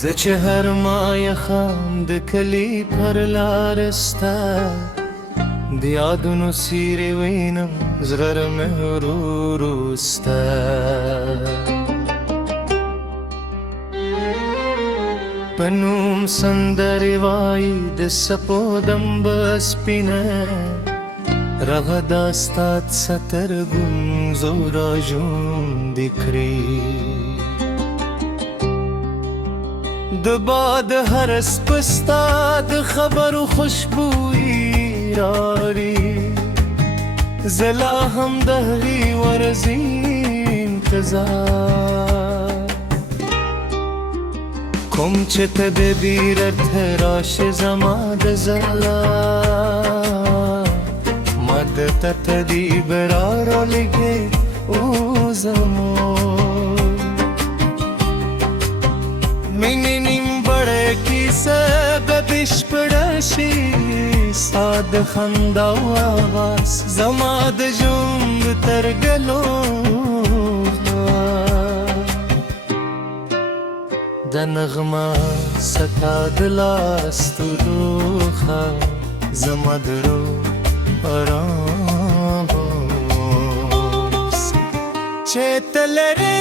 زه چې هر ماښام د کلي پر لاره ستا د یادونو څیرې وینم زړه مې ورو ورو ستا په نوم سندرې وایي د څپو دمبه سپینه رغدا ستا سترګو را ژوندې کړي د باد هر سپه ستا د خبرو خوشبويي راوړي زه لا هم د هغې ورځې انتظار کوم چې ته د بیرت راشې زما د زړه ما درته تدیب را رالیږې او زمور مینې نیمبړی کیسه به بشپړه شي ستا د خندا او اواز زما د ژوند تر ګلو د نغمه ستا د لاس تودوخه زما د روح آرام چې ته لرې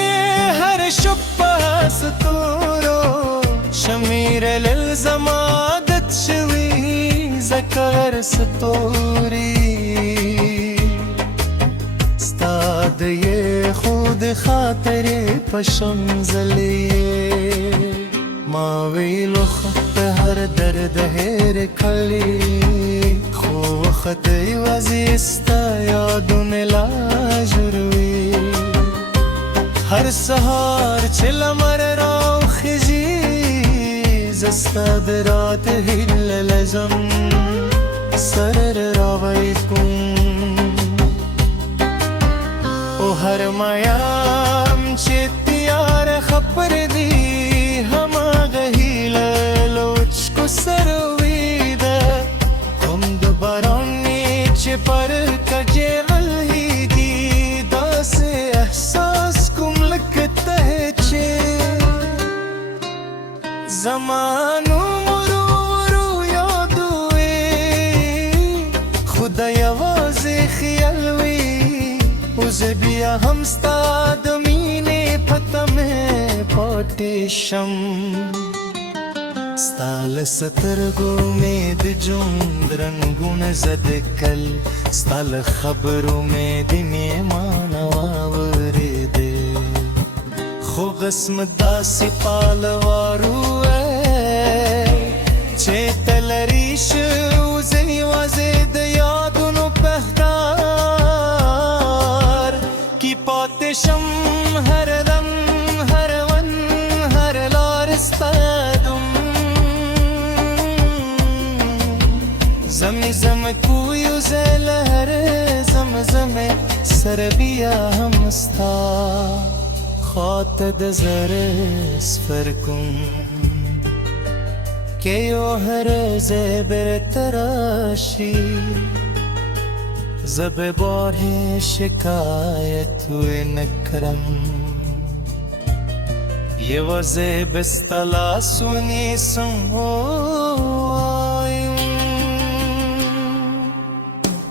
هر شپه ستورو شمیرل زما عادت شوي ځکه هر ستوري ستا د یخو د خاطرې په شمزلې ما ویلو خط هر درد هیر کړي خو وخت یوازې ستا یادونه لا ژوروي هر سهار چې لمر راوخیږي زه ستا د رات هیله لزم سر راوی کوم او هر ماښام چې تیار خبر دی هماغه هیله له وچکو سره ویده کوم د بارانې چې پر کږې غلهیږي داسې احساس کوم لکه ته چې زما نوم ورو ورو یادوي خو د یوازې خیال وي او زه بیا هم ستا د مینې په تمې پاتې شم ستا له سترګو مې د ژوند رنګونه زده کړل ستا له خبرو مې د مېمانه واورېدې خو قسمت داسې پالوارو چې ته لرې شو زه یوازې د یادونو پهدار کې پاتې شم هر دم هر ون هر لار ستا دم زمې زمې کویو زه له هر زمزمې سره بیا هم ستا خاطر د زره سفر کوم که یو هر زبر تراشی زب بار شکایت نکرم یو زب استلا سونی سموایم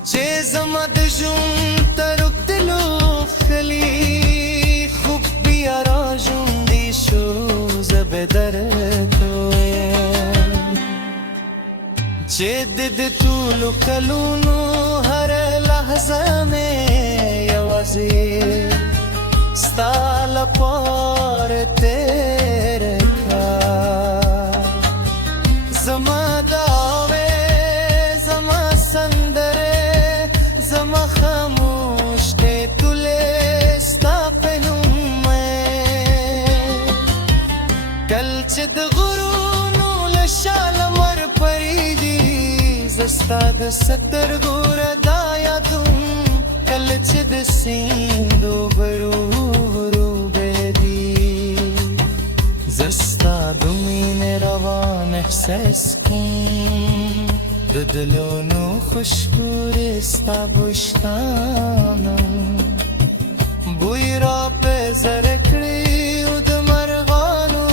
چه زما د ژوند ترک دلو خلی خوب بیا را ژوندی شو زب درتویم چې د ټولو کلونو هر لحظه مې یوازې ستا لپاره تېره کړه زما دعوې زما سندرې زما خاموش دی تولې ستا په نوم کله چې د غرونو له شاله مر پرېږدي زه ستا د سترګو ردا یادوم کله چې د سیند اوبه ورو بهېږي زه ستا د مینې روان احساس کوم د دلونو خوشبو ستا بوشتانه بوی را په زر کړي او د مرغانو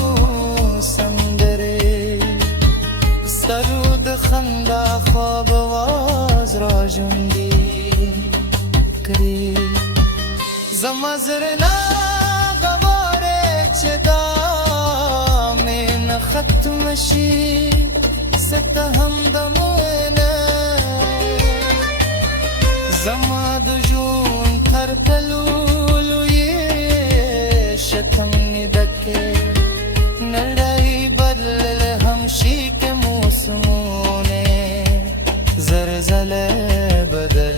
څنګه را ژوندي کړي زما زړه غواړي چې دا مینه ختم شي ته هم د مینه زما د ژوند تر تلولو یې شتم نه دکې نړۍ بدلل هم شي که موسمونه زلزله بدل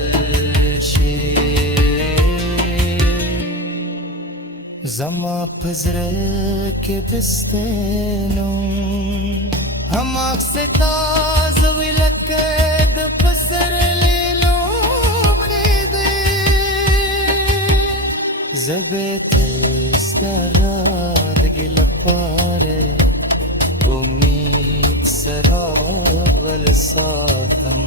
شي زما په زړه کې بستنوم هم اکسه تازوی لکه د پسرلی لومړی زه به تل ستا راتګ لپاره امید سره غل ساتم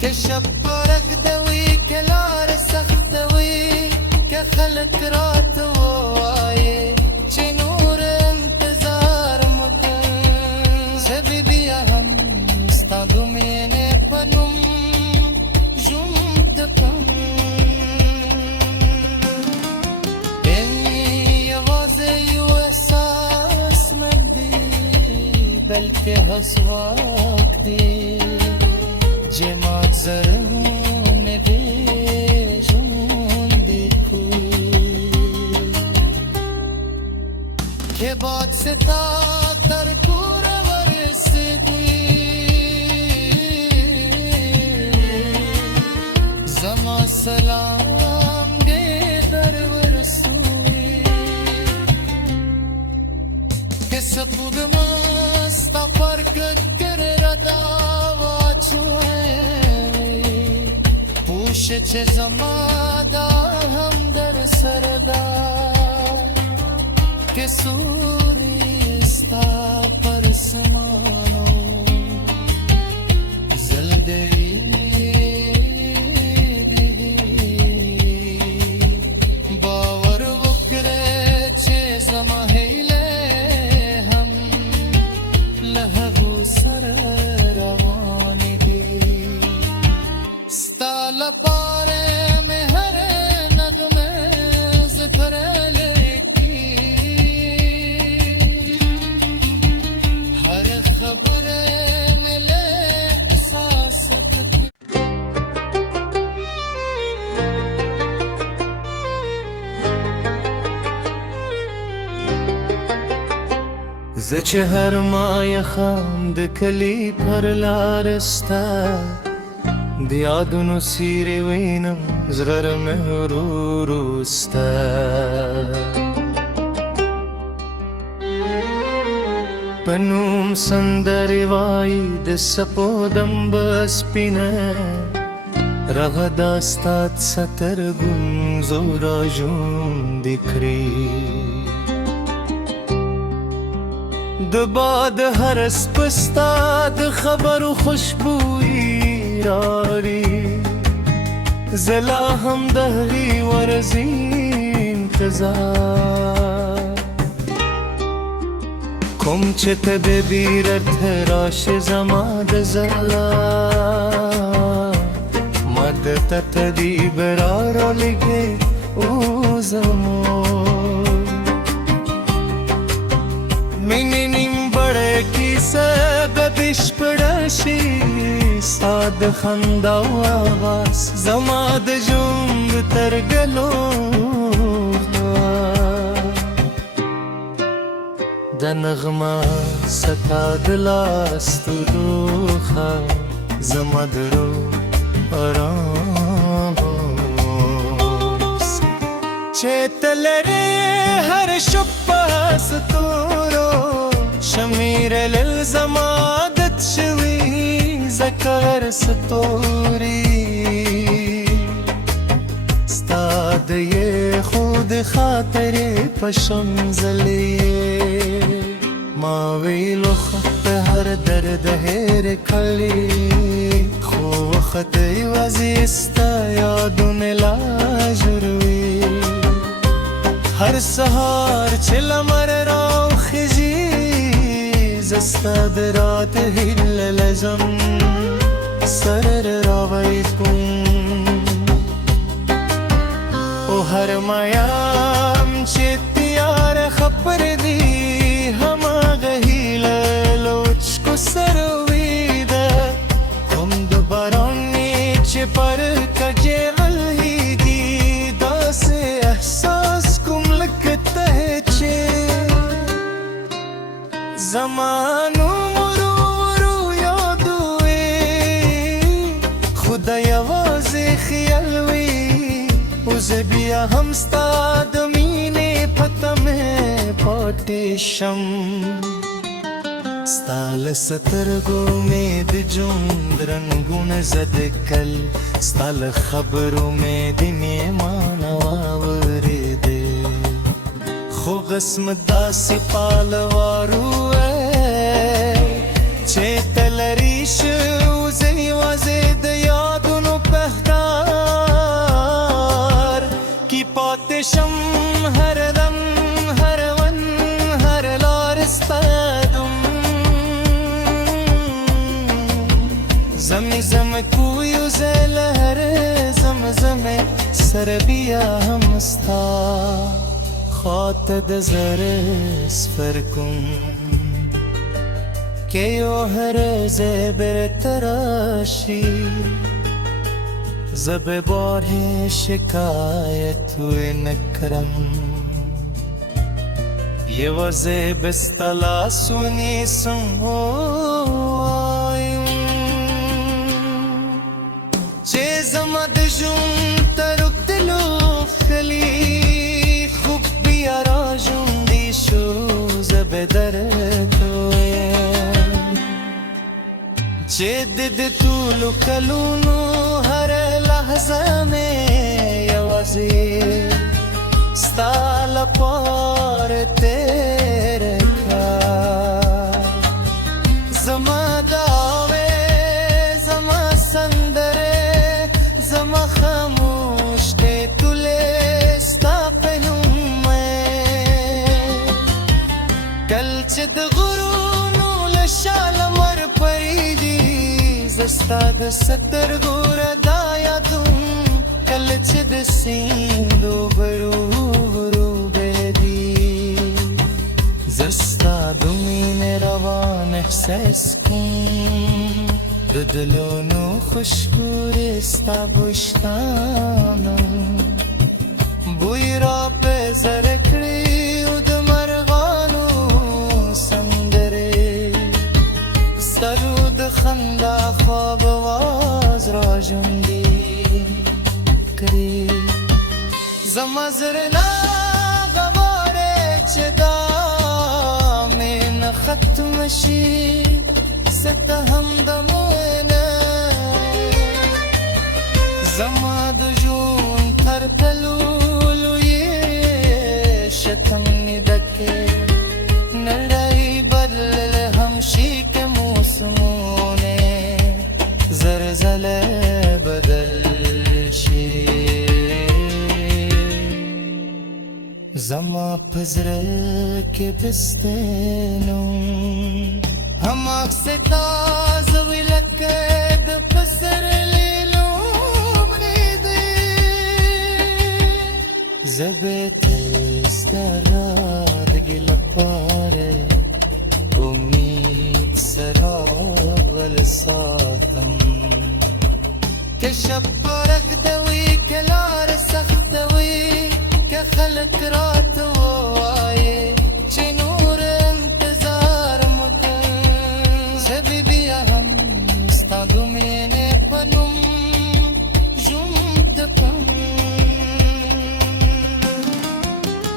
که شب پرږده وي که لاره سخته وي که خلک راته ووایي چې نور انتظار مه کوه زه به بیا هم ستا د مینې په نوم ژوند کوم بلکه هسواک دی جماعت زرون دی ژوندی کو که باد ستا تر کور ورسیدی زما سلام دی در ورسوی که سپودم ستا پر ککر ردا واچوی پوشه چه زما دا هم در سردا که سوری ستا پر سمانو زلدهی دی باور وکره چه زما هیله لهغو سر روان دی ستا لپاره مې هر نغمه ذکر لیکي هر خبره مې له احساس زه چې هر مایه خام د کلي پر لار ستا د یادونو څیرې وینم زړه مې ورو ورو ستا په نوم سندرې وایي د څپو دمبه سپینه رغدا ستا سترګو را ژوندې کړي د باد هر سپستا د خبرو خوشبویی راوړي زه لا هم د هغې ورځې انتظار کوم چې ته د بیرته راشې زما د زړه ما درته تدیب را رالیږې او زموږ مینې نیمګړی کیسه به بشپړه شي ستا د خندا اواز زما د ژوند تر ګلو د نغمه ستا د لاس تودوخه زما د روح آرام چې ته لرې هر شپه ستورو شمیرل زما عادت شوي ځکه هر ستوري ستا د یخو د خاطرې په شمزلې ما ویلو خط هر درد هیر کړي خو وخت یوازې ستا یادونه لا ژوروي هر سهار چې لمر راوخیږي زه ستا د رات هیله لرم سر पर कजे गल्ही दी दास एहसास कुमलक तहचे ज़मानो मरू यादुए खुदा यवाज़े खियलवी उसे बिया हमस्ता दमीने पतमे पाटेशम स्ताल सतरगो में दिजुंद रंगुन जद कल स्ताल खबरों में दिने मानवावरे दे खो गस्म दासी पालवारू चेतलरीश उसे वाजेद यादुनो पहदार की पातेशम हरदम हरवन हर लारिस्तादुम زمزم کویو زلهر زمزم سربیا همستا خاطد زرس فرکن که یو هر زبر تراشی زب باره شکایت و نکرم یه وزه بستلا سونی سموائیم چه زمد جون ترک دلو خلی خوب بیارا جون دیشو زب در توی چه دد طولو کلونو هر لحظه میں یوازی ستال پار تیرے کار زما داوے زما سندرے زما خاموش تے تلے ستا پہنوں میں کل چد غرونو لشال مر پریدی زستا د ستر گور دایا دوں کل چد سیندو برو برو بیدی زستا دمین روان احساس کن ددلونو خوشبور استا بشتانو بوی را پہ زرکڑی اد مرغانو سندرے سرود خندا خواب واز را جندی کری زمزرنا غواره چه دامن ختم شی ستا همدمونه زما د جون تر تلولو یه شتمنی دکه نړۍ بدل همشي که موسمونه زلزله بدل شي زما پزره کې بستنو هم اکستا زوی لکه د پسر لیلو بریدی زبت استرادگی لپاره امید سراغل ساتم که شب پرک دوی که لار سخت دوی که خلق رات وایه چه نور انتظار مکن زبی بیا هم استادو مینه پنم جون دکم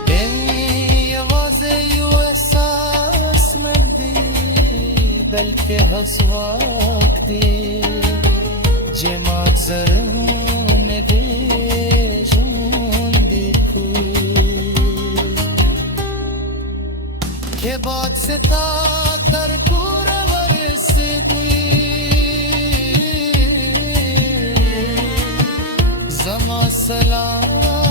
بینی یوازه یو احساس مدی بلکه حسواک دی جماعت زرم دی के बाद से तातर कुरवर से जमा सलाम